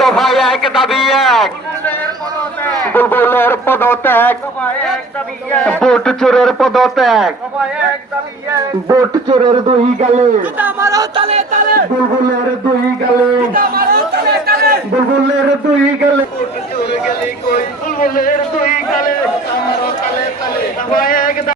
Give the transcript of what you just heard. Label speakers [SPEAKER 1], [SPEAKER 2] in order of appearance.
[SPEAKER 1] ਤੋਹਫਾ ਹੈ ਕਿ ਦਬੀ
[SPEAKER 2] ਹੈ
[SPEAKER 1] ਗੁਲਗੁਲੇਰ ਪਦੋ ਤੈ ਬੁੱਟ ਚੁਰੇਰ ਪਦੋ ਤੈ
[SPEAKER 2] ਇੱਕ ਹੈ
[SPEAKER 1] ਬੁੱਟ ਚੁਰੇਰ ਦੋਈ
[SPEAKER 3] ਗਲੇ
[SPEAKER 1] ਗੁਲਗੁਲੇਰ ਦੋਈ ਬੁਲਬੁਲੇ ਗੁਲਗੁਲੇਰ ਦੋਈ ਗੱਲੇ
[SPEAKER 4] ਬੁੱਟ ਚੁਰੇਰ ਗਲੇ ਕੋਈ
[SPEAKER 2] ਗੁਲਗੁਲੇਰ ਦੋਈ ਗਲੇ
[SPEAKER 5] ਮਾਰੋ ਤਲੇ
[SPEAKER 2] ਤਲੇ ਇੱਕ